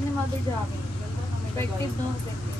ni Mother Jackie. Effective, no? Effective.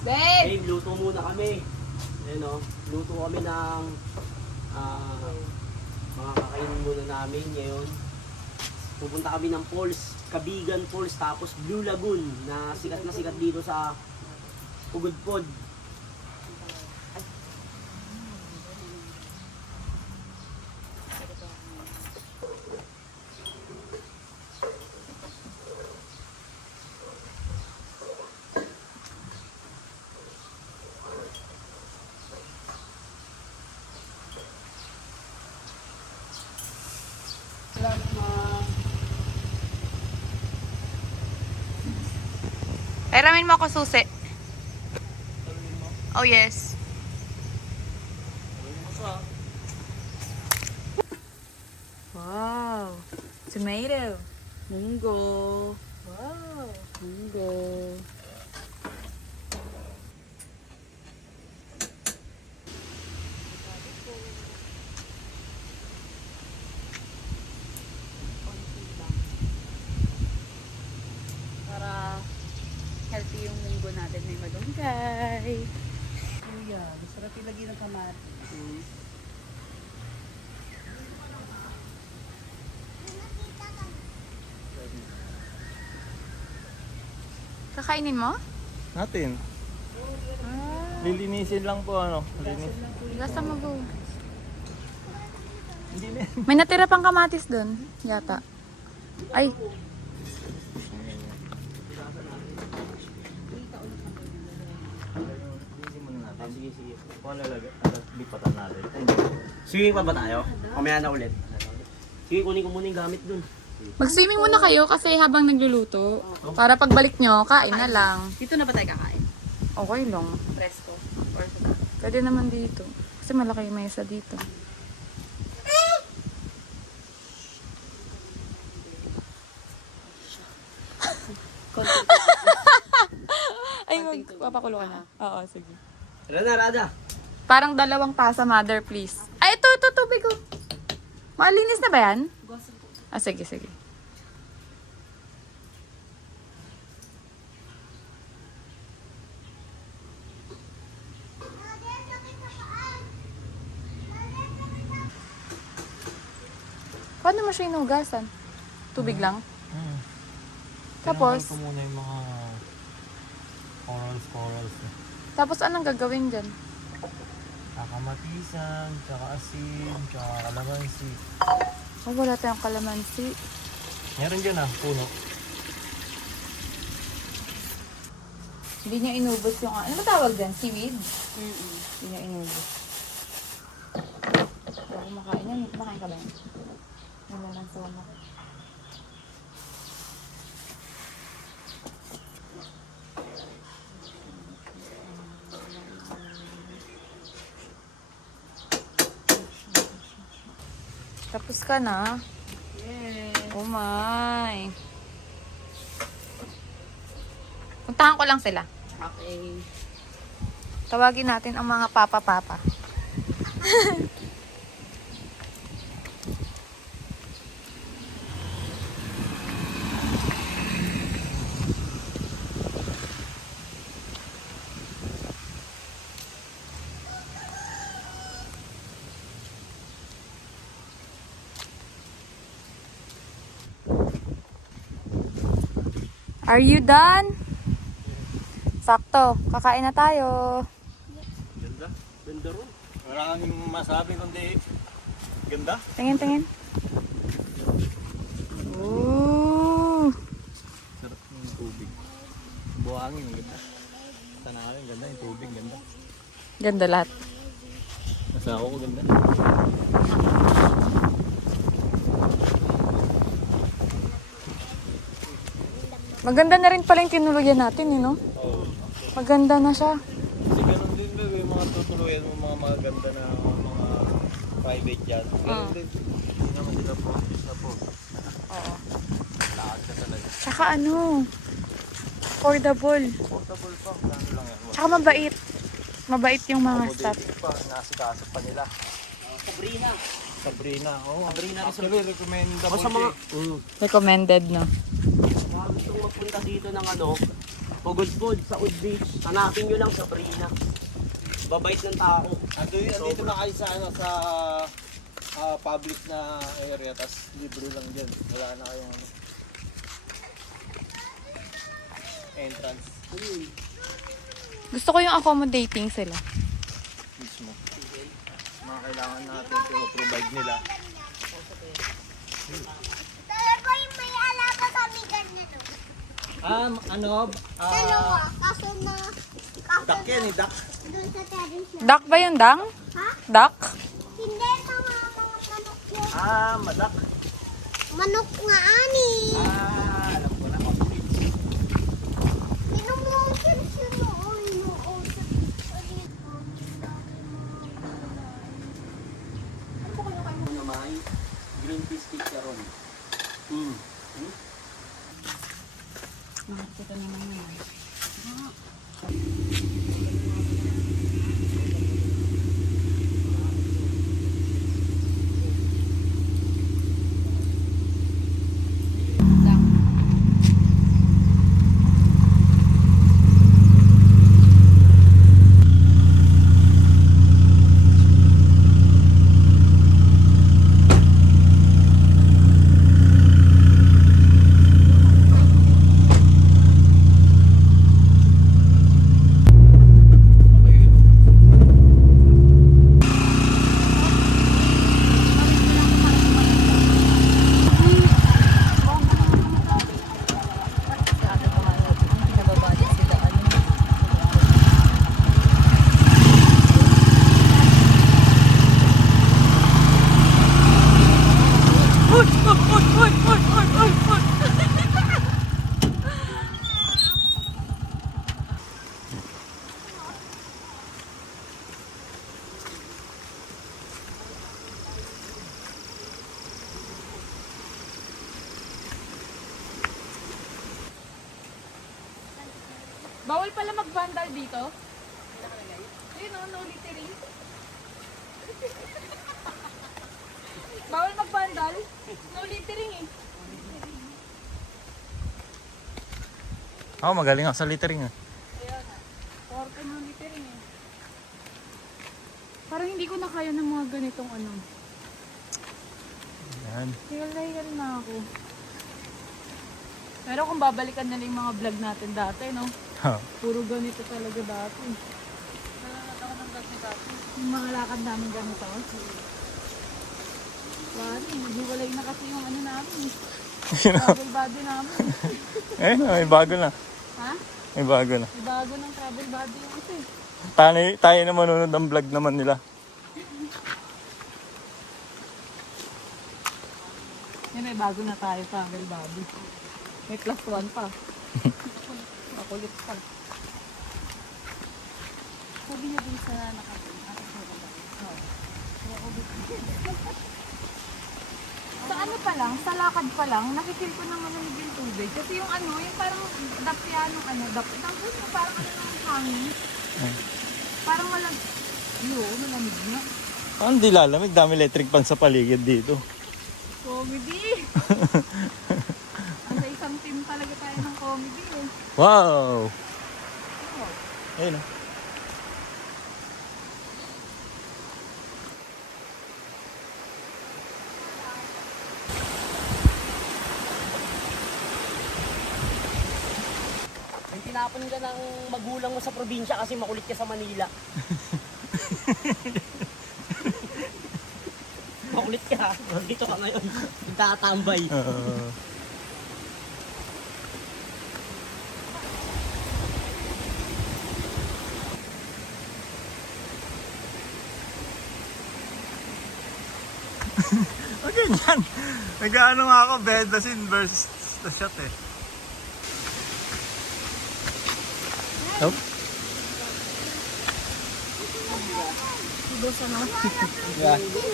Babe! Babe, luto muna kami. Ayun o, luto kami ng mga kakainin muna namin ngayon. Pupunta kami ng Falls, Cabigan Falls, tapos Blue Lagoon na sikat dito sa Pugudpod. Ay, ramin mo ako susi. Oh, yes. Wow. Tomato. Munggo. Wow. Munggo. Para healthy yung munggo natin, may malunggay. Oh yan, masarap ilagay ng kamatis. Kakainin mo? Natin. Ah, Lilinisin lang po ano. Linis. lasa mo go. Hindi na. May natira pang kamatis dun, yata. Ay, Linisin muna natin. Sige. Kung ano lagay, lipatan natin. Sige pa ba tayo? Mamaya na ulit. Sige, kunin ko muna yung gamit dun. mag-swimming muna kayo kasi habang nagluluto. Para pagbalik nyo, kain na lang. Dito na ba tayo kakain? Okay lang. Presko? Or Pwede naman dito. Kasi malaki yung mesa dito. content Ay, magpapakulo ka na. Oo, sige. Rada. Parang dalawang pasa, mother, please. Ay, ito, tubig ko. Malinis na ba yan? Ah, sige. Paano mo siya inugasan? Tubig lang? Tapos? Tinanggal ko muna yung mga corals. Tapos anong gagawin dyan? Kakamatisan, tsaka asin, tsaka kalamansi. Oh, wala tayong kalamansi. Meron dyan puno. Hindi niya inubos yung... Ano ba tawag dyan? Seaweed? Hindi niya inubos. Wala kumakain yan. Kumakain ka ba yan? Wala lang sa wala. Tapos ka na? Yes. Oh my. Puntahan ko lang sila. Okay. Tawagin natin ang mga papa-papa. Are you done? Sakto. Kakain na tayo. Ganda ron. Wala kang masabi kundi ganda. Tingin. Ooh. Sarap ng tubig. Buhangin, ang ganda. Tanawin, ganda yung tubig, ganda. Ganda lahat. Nasa ako, ganda. Maganda na rin pala yung tinuluyan natin, no? Oo. Maganda na siya. Kasi ganun din ba yung mga tutuluyan mo mga maganda na mga private jet. Ganun din. Hindi naman sila practice na po. Oo. Lahat ka talaga. Tsaka affordable. Portable pa. Ano lang yan. Tsaka mabait. Mabait yung mga staff. Accommodating pa. Nasikaso pa nila. Sabrina. Sabrina. Oh, Sabrina Resort. actually, recommendable O sa mga, Recommended, no? mga gustong magpunta dito ng Pugod Food sa Ud Beach, hanapin nyo lang Sabrina. Babait ng tao. Andito na kayo sa public na area, tas libre lang dyan. Wala na kayong entrance Gusto ko yung accommodating sila. mismo. Mga kailangan natin, provide nila. Talaga yung may alaga kami ganyan. Dalawa, kaso na... Duck yan eh, duck. Doon sa terrace niya. Duck ba yun, Dang? Ha? Duck? Hindi, mga manok yun. Madak. Manok nga, ani. Alam ko na. Inumotion siya noon. Inumotion. Ano naman? Green peas chicharon. Makikita naman yun. Bawal pala mag-vandal dito? Ayun o, no littering. Bawal mag-vandal? No littering eh. Magaling ako sa littering ah. Ayan na. Porta no littering eh. Parang hindi ko na kaya ng mga ganitong ano. Yan. Higal na ako. Pero kung babalikan na lang yung mga vlog natin dati, no? Puro ganito talaga dati. Nalalat ako ng vlog ni dati. Yung mga lakad namin ganito. Wari, naghiwalay na kasi yung ano namin. Travel body namin. May bago na. Ha? May bago na. May bago ng travel body yung ito eh. Tayo na manunod ng vlog naman nila. Yan, may bago na tayo travel body. May +1 pa. Makulit pa. Sabi niya dun sa sa ano pa lang, sa lakad pa lang, nakikil ko ng malamig yung tubig. Kasi yung ano, yung parang dapya nung ano, parang ano ng hangin. Parang malamig nga. Paano di lalamig? Dami electric pan sa paligid dito. Comedy! Nasa isang team talaga tayo ng comedy eh. Wow! Ayun ah. May tinapon ka ng magulang mo sa probinsya kasi makulit ka sa Manila. Makulit ka. Dito ka ngayon. Tatambay. Okay yan. Nag-ano nga ako, Bedasin versus the shot eh. Nope.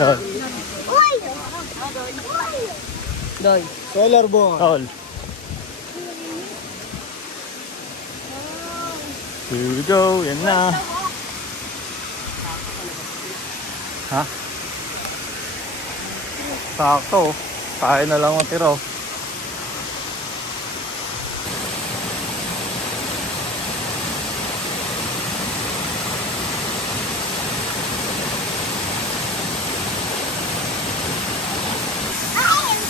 Tol. Uy! Doy. Solar ball. Tol. Here we go. Yan na. Ha? Sakto. Kain na lang matira.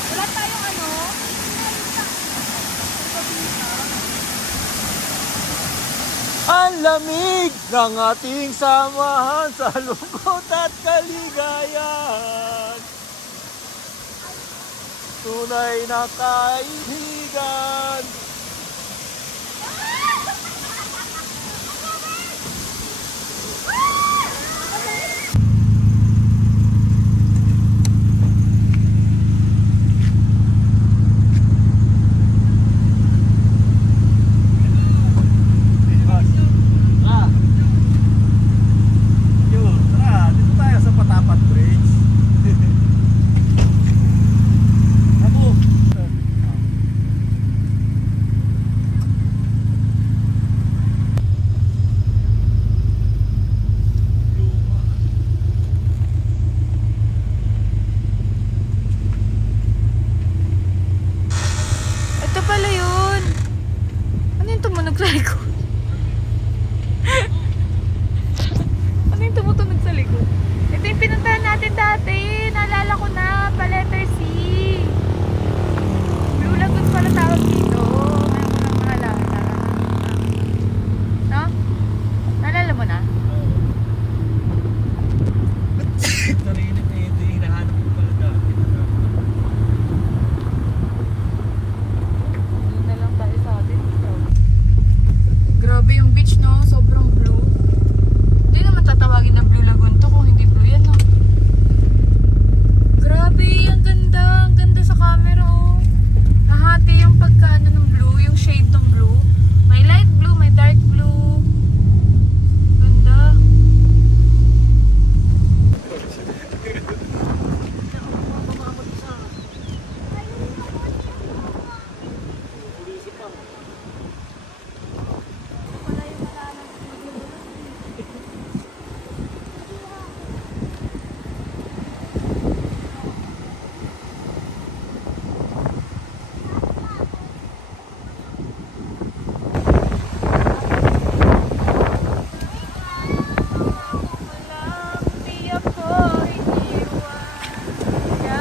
Wala tayong ano? Ang lamig ng ating samahan sa lungkot at kaligayahan. Tunay na kaibigan. Ah, Yun, tara, dito tayo sa Patapat Bridge. Ako. Ito pala yun. Ano yung tumunog sa likod? Ano yung tumutunog sa likod? Ito yung pinuntahan natin dati. Naalala ko na. Pa-letter C. Blue Lagoon pala tawag dito. Ngayon ko lang naalala. No? Naalala mo na? Narinig na yun, hinahanap ko pala dati. Doon na lang tayo sa atin. Grabe yung beach, no? Sobrang blue. Hindi naman tatawagin na Blue Lagoon to kung hindi blue yan, no? Grabe, ang ganda. Ang ganda sa camera, oh. Nahati yung pagkaano ng blue, yung shade ng blue. May light blue, may dark blue. Ganda. Walang di ako iniwan dahil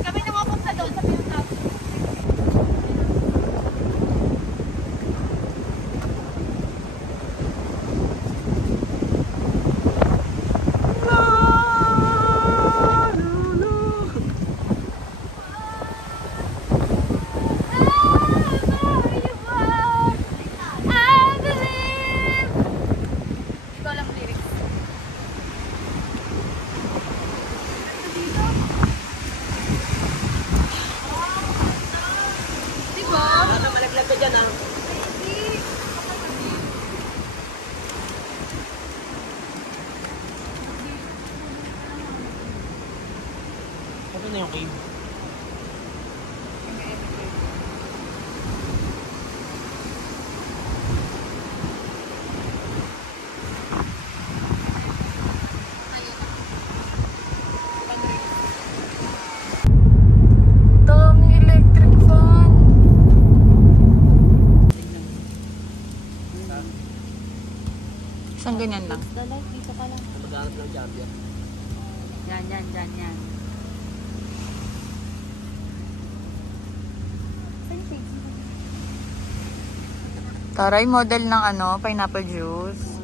kami na mapunta doon sa pinuntahan. wala na malaglag ka dyan, ah. Ano na yung cave? Daming electric fan. Isang ganyan lang. Dito ka lang. Maghanap ng job yan. Yan. Taray model ng ano, pineapple juice.